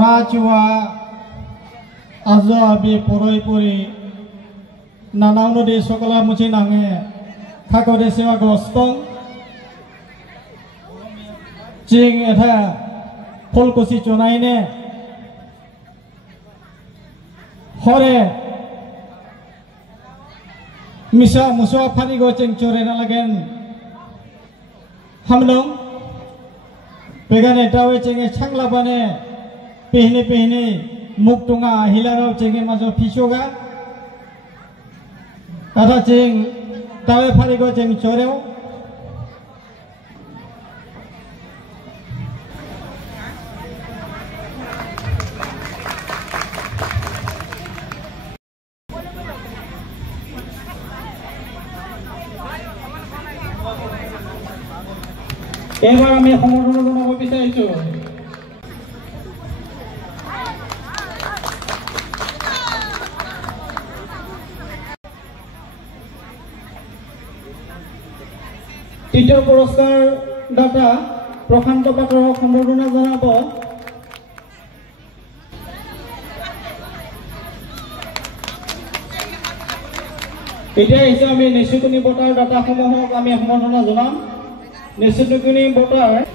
Rajwa Azabi Puri Nanauno de Sokola Mucinange Kako de Sewa Gostong Jing Etha Polkosi Chonaine Hore Misa Muswa Panigo Cheng Chorena Lagen Hamdong Pegane Tawe Chenge Changlabane Pehne Muktunga Hilaro Chenge Mazo Pishoga Tata Cheng Tawe Panigo Cheng Choreo এবার আমি সমর্থন জানাব বিচাৰিছো তৃতীয় পুৰস্কাৰ দাতা প্ৰশান্ত পাত্ৰক সমৰ্থন জনাব এতিয়া হৈছে আমি নিশ্চিতনি বঁটাৰ দাতাসমূহক আমি সমৰ্থন জনাম Nisudukuni Botar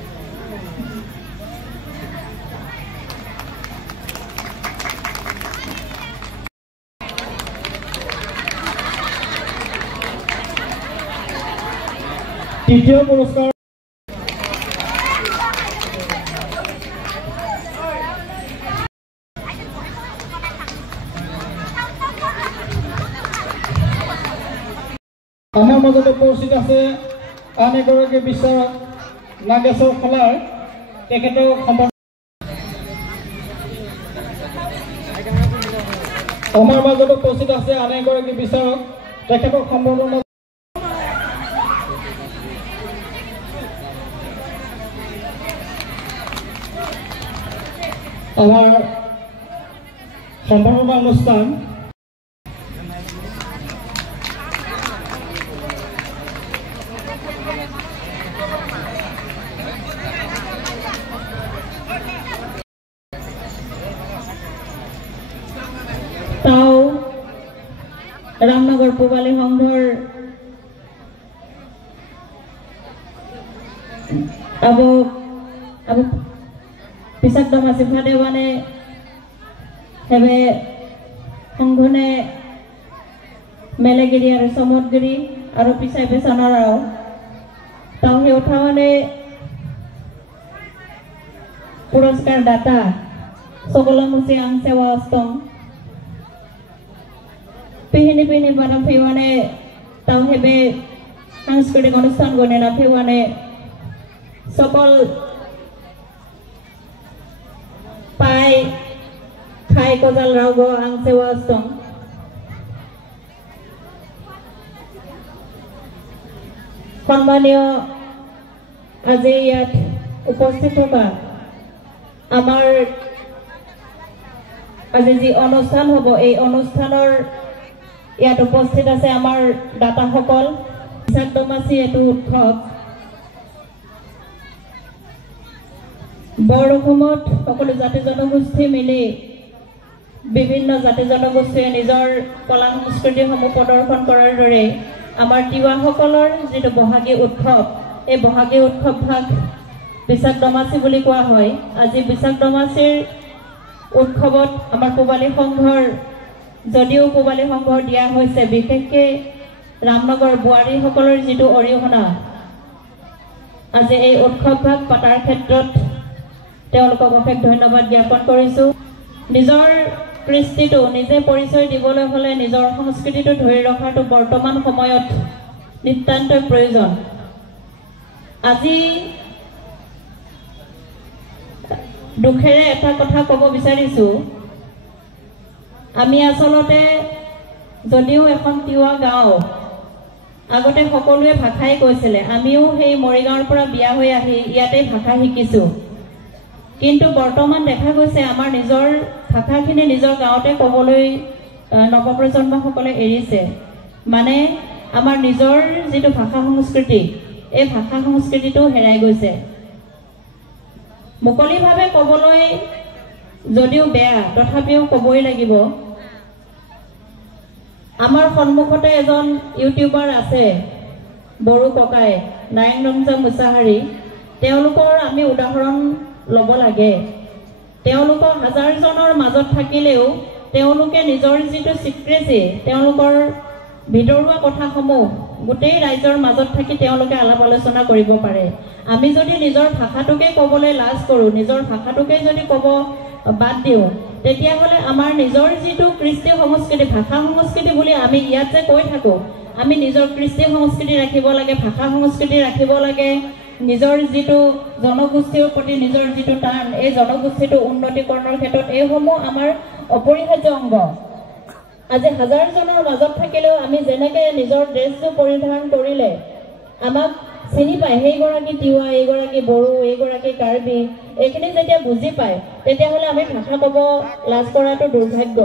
Tityo Puruskar Amar Majote Porsit Ase Anegorage Bisar Nagesor Khalar Teketo Khambar Amar Majote Porsit Ase Anegorage Bisar Teketo Khambar Amar Khambar অনুষ্ঠান Ramnagar Pubali Hongdor Abu Pisak Damasi Padewane Hebe Hongone Melegiri Aru Samudgiri Aru Pisai Pesanarao Tau He Uthawane Puruskar Data Sokola Musi Ang Sewa Astong Pihini Baram Pewane Tau Hebe Sangskriti অনুষ্ঠান Gonena Pewane Sokol Pai Khai Kozal Raugo Ang Sewa Astong Konbanio Aji Yat Uposthit Hoka Amar Aji ji অনুষ্ঠান hobo ei অনুষ্ঠানৰ ইয়াত উপস্থিত আছে আমাৰ দাতাসকল বিশাখ দমাসী এটো উৎসৱ বৰঅসমত সকলো জাতি জনগোষ্ঠী মিলি বিভিন্ন জাতি জনগোষ্ঠীয়ে নিজৰ কলা সংস্কৃতিসমূহ প্ৰদৰ্শন কৰাৰ দৰে আমাৰ তিৱাসকলৰ যেটো বহাগী উৎসৱ এই বহাগী উৎসৱ ভাগ বিশাখ দমাসী বুলি কোৱা হয় আজি বিশাখ দমাসীৰ উৎসৱত আমাৰ পূবালী সংঘৰ যদিও পূবালী সংঘৰ দিয়া হৈছে বিশেষকে ৰামনগৰ বুৱাৰী সকলৰ যেটো অৰিহণা আজি এই উৎসৱ ভাগ পাতাৰ ক্ষেত্ৰত তেওঁলোকক অশেষ ধন্যবাদ জ্ঞাপন কৰিছো নিজৰ কৃষ্টিটো নিজে পৰিচয় দিবলৈ হলে নিজৰ সংস্কৃতিটো ধৰি ৰখাটো বৰ্তমান সময়ত নিতান্ত প্ৰয়োজন আজি দুখেৰে এটা কথা ক'ব বিচাৰিছো আমি আসলতে যদিও এখন তিৱা গাঁও আগতে সকলোৱে ভাষাই কৈছিলে আমিও সেই মৰিগাঁৱৰ পৰা বিয়া হৈ আহি ইয়াতে ভাষা শিকিছো কিন্তু বৰ্তমান দেখা গৈছে আমাৰ নিজৰ ভাষাখিনি নিজৰ গাঁৱতে ক'বলৈ নৱপ্ৰজন্মসকলে এৰিছে মানে আমাৰ নিজৰ যেটো ভাষা সংস্কৃতি এই ভাষা সংস্কৃতিটো হেৰাই গৈছে মুকলিভাৱে ক'বলৈ যদিও বেয়া তথাপিও ক'বই লাগিব আমাৰ সন্মুখতে এজন ইউটিউবাৰ আছে বড়ো ককাই নাৰায়ণৰঞ্জন মুছাহাৰী তেওঁলোকৰ আমি উদাহৰণ ল'ব লাগে তেওঁলোকৰ হাজাৰজনৰ মাজত থাকিলেও তেওঁলোকে নিজৰ যিটো সিক্ৰেসি তেওঁলোকৰ ভিতৰুৱা কথাসমূহ গোটেই ৰাইজৰ মাজত থাকি তেওঁলোকে আলাপ আলোচনা কৰিব পাৰে আমি যদি নিজৰ ভাষাটোকে ক'বলৈ লাজ কৰোঁ নিজৰ ভাষাটোকে যদি ক'ব বাদ দিওঁ তেতিয়াহ'লে আমাৰ নিজৰ যিটো কৃষ্টি সংস্কৃতি ভাষা সংস্কৃতি বুলি আমি ইয়াত যে কৈ থাকোঁ আমি নিজৰ কৃষ্টি সংস্কৃতি ৰাখিব লাগে ভাষা সংস্কৃতি ৰাখিব লাগে নিজৰ যিটো জনগোষ্ঠীৰ প্ৰতি নিজৰ যিটো টান এই জনগোষ্ঠীটো উন্নতিকৰণৰ ক্ষেত্ৰত এইসমূহ আমাৰ অপৰিহাৰ্য অংগ আজি হাজাৰজনৰ মাজত থাকিলেও আমি যেনেকে নিজৰ ড্ৰেছটো পৰিধান কৰিলে আমাক চিনি পায় সেইগৰাকী তিৱা এইগৰাকী বড়ো এইগৰাকী কাৰ্বি এইখিনি যেতিয়া বুজি পায় তেতিয়াহ'লে আমি ভাষা ক'ব লাজ কৰাটো দুৰ্ভাগ্য